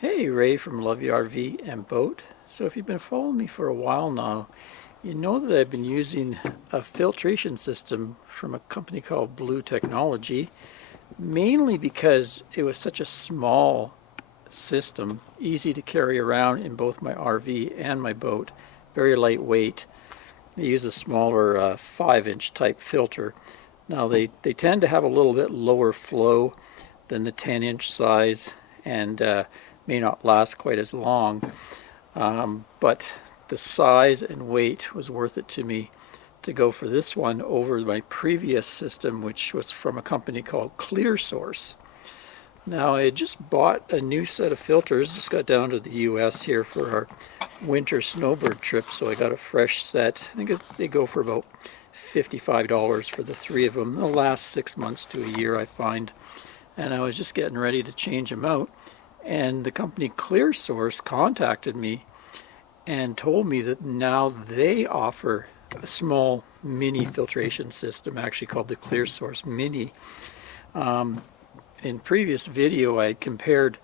Hey, Ray from Love Your RV and Boat. So if you've been following me for a while now, you know that I've been using a filtration system from a company called Blue Technology, mainly because it was such a small system, easy to carry around in both my RV and my boat, very lightweight. They use a smaller 5-inch type filter. Now they tend to have a little bit lower flow than the 10-inch size, and may not last quite as long, but the size and weight was worth it to me to go for this one over my previous system, which was from a company called Clearsource. Now I had just bought a new set of filters, just got down to the US here for our winter snowbird trip, so I got a fresh set. I think they go for about $55 for the three of them. They'll last 6 months to a year, I find. And I was just getting ready to change them out, and the company Clearsource contacted me and told me that now they offer a small mini filtration system, actually called the Clearsource Mini. In previous video I compared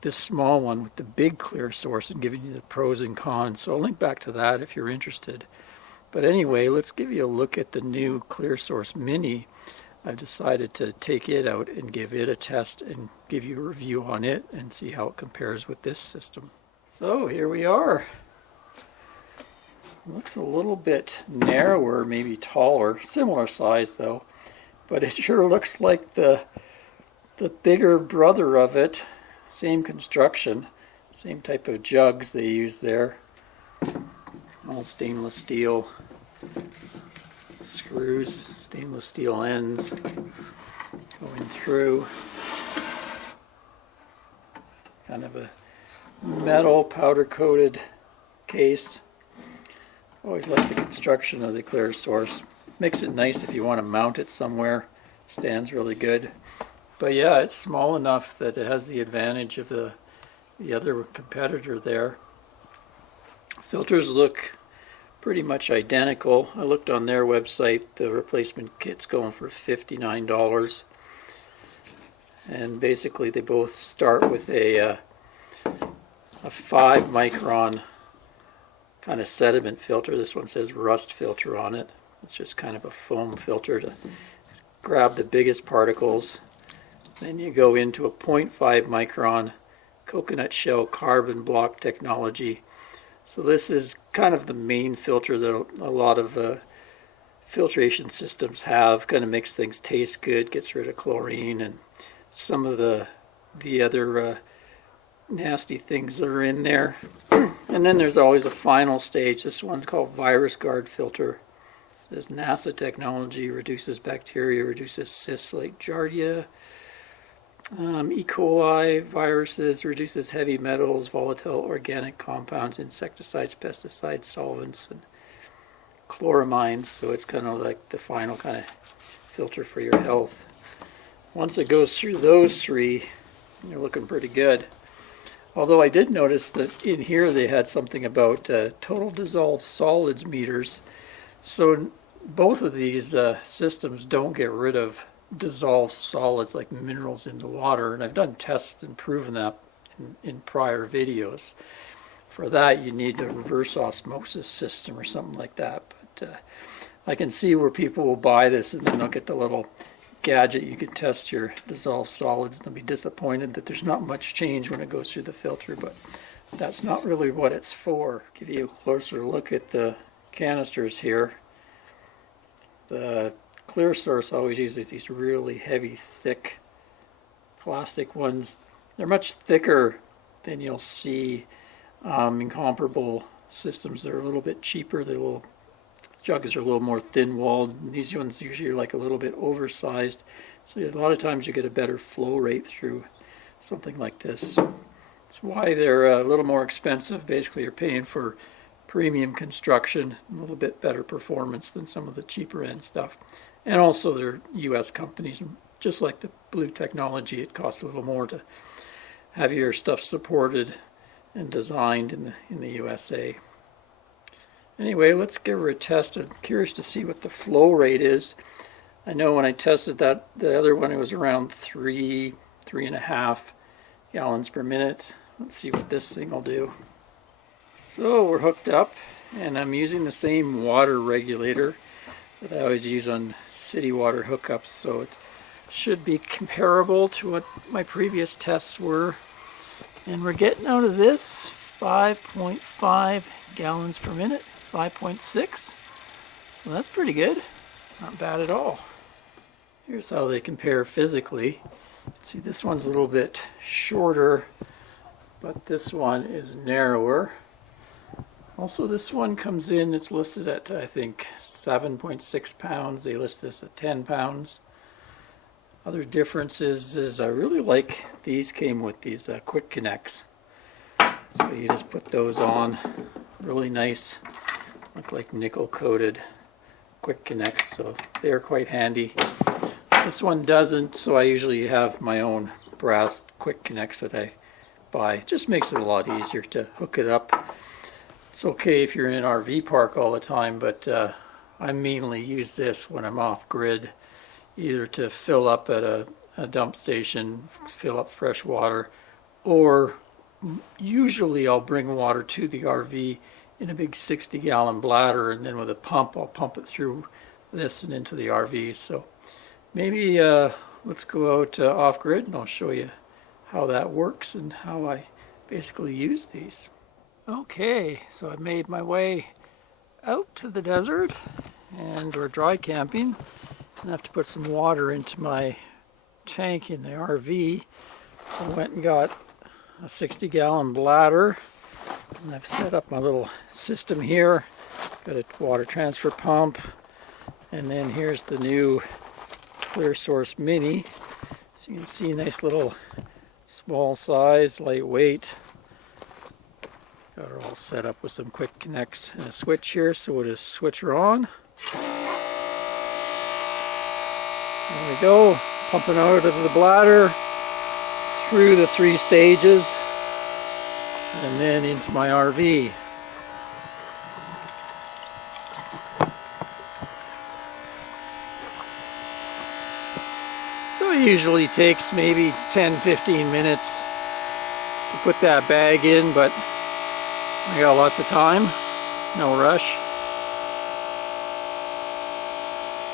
this small one with the big Clearsource and given you the pros and cons, so I'll link back to that if you're interested. But anyway, let's give you a look at the new Clearsource Mini. I've decided to take it out and give it a test and give you a review on it and see how it compares with this system. So here we are. Looks a little bit narrower, maybe taller, similar size though, but it sure looks like the bigger brother of it. Same construction, same type of jugs they use there, all stainless steel screws, stainless steel ends going through, kind of a metal powder coated case. Always like the construction of the Clearsource. Makes it nice if you want to mount it somewhere. Stands really good. But yeah, it's small enough that it has the advantage of the other competitor there. Filters look pretty much identical. I looked on their website, the replacement kit's going for $59. And basically they both start with a 5 micron kind of sediment filter. This one says rust filter on it. It's just kind of a foam filter to grab the biggest particles. Then you go into a 0.5 micron coconut shell carbon block technology. So this is kind of the main filter that a lot of filtration systems have. Kind of makes things taste good, gets rid of chlorine and some of the other nasty things that are in there. And then there's always a final stage. This one's called Virus Guard Filter. It says NASA technology, reduces bacteria, reduces cysts like Giardia, E. coli, viruses, reduces heavy metals, volatile organic compounds, insecticides, pesticides, solvents, and chloramines. So it's kind of like the final kind of filter for your health. Once it goes through those three, you're looking pretty good. Although I did notice that in here they had something about total dissolved solids meters. So both of these systems don't get rid of dissolved solids like minerals in the water, and I've done tests and proven that in prior videos. For that you need a reverse osmosis system or something like that, but I can see where people will buy this and then they'll get the little gadget you can test your dissolved solids and they'll be disappointed that there's not much change when it goes through the filter, but that's not really what it's for. Give you a closer look at the canisters here. The Clearsource always uses these really heavy, thick plastic ones. They're much thicker than you'll see in comparable systems. They're a little bit cheaper. The little jugs are a little more thin-walled. These ones usually are like a little bit oversized. So a lot of times you get a better flow rate through something like this. That's why they're a little more expensive. Basically, you're paying for premium construction, a little bit better performance than some of the cheaper end stuff. And also they're US companies, and just like the Blue Technology, it costs a little more to have your stuff supported and designed in the USA. Anyway, let's give her a test. I'm curious to see what the flow rate is. I know when I tested that, the other one, it was around 3.5 gallons per minute Let's see what this thing will do. So we're hooked up, and I'm using the same water regulator that I always use on city water hookups, so it should be comparable to what my previous tests were. And we're getting out of this 5.5 gallons per minute, 5.6. So that's pretty good. Not bad at all. Here's how they compare physically. See, this one's a little bit shorter, but this one is narrower. Also, this one comes in, it's listed at, I think, 7.6 pounds. They list this at 10 pounds. Other differences is I really like these came with these quick connects. So you just put those on. Really nice, look like nickel coated quick connects, so they're quite handy. This one doesn't, so I usually have my own brass quick connects that I buy. It just makes it a lot easier to hook it up. It's okay if you're in an RV park all the time, but I mainly use this when I'm off grid, either to fill up at a dump station, fill up fresh water, or usually I'll bring water to the RV in a big 60-gallon bladder, and then with a pump I'll pump it through this and into the RV. So maybe let's go out off grid and I'll show you how that works and how I basically use these. Okay, so I made my way out to the desert and we're dry camping. I have to put some water into my tank in the RV. So I went and got a 60-gallon bladder, and I've set up my little system here. Got a water transfer pump, and then here's the new Clearsource Mini. So you can see, nice little small size, lightweight. Got her all set up with some quick connects and a switch here, so we'll just switch her on. There we go, pumping out of the bladder through the 3 stages and then into my RV. So it usually takes maybe 10-15 minutes to put that bag in, but I got lots of time, no rush.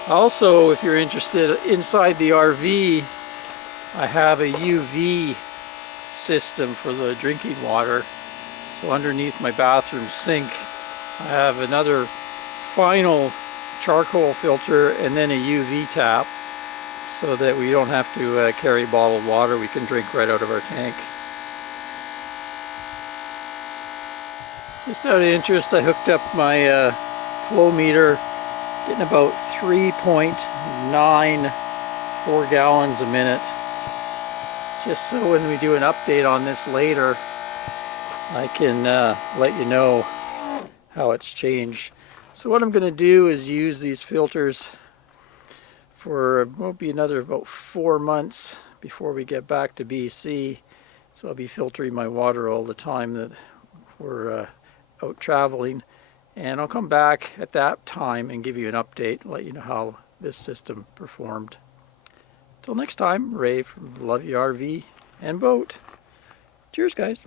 Also, if you're interested, inside the RV I have a UV system for the drinking water. So underneath my bathroom sink I have another final charcoal filter and then a UV tap, so that we don't have to carry bottled water. We can drink right out of our tank. Just out of interest, I hooked up my flow meter, getting about 3.94 gallons a minute. Just so when we do an update on this later, I can let you know how it's changed. So what I'm going to do is use these filters for, won't be another about 4 months before we get back to BC. So I'll be filtering my water all the time that we're out traveling. And I'll come back at that time and give you an update, let you know how this system performed. Till next time, Ray from Love You RV and Boat. Cheers, guys.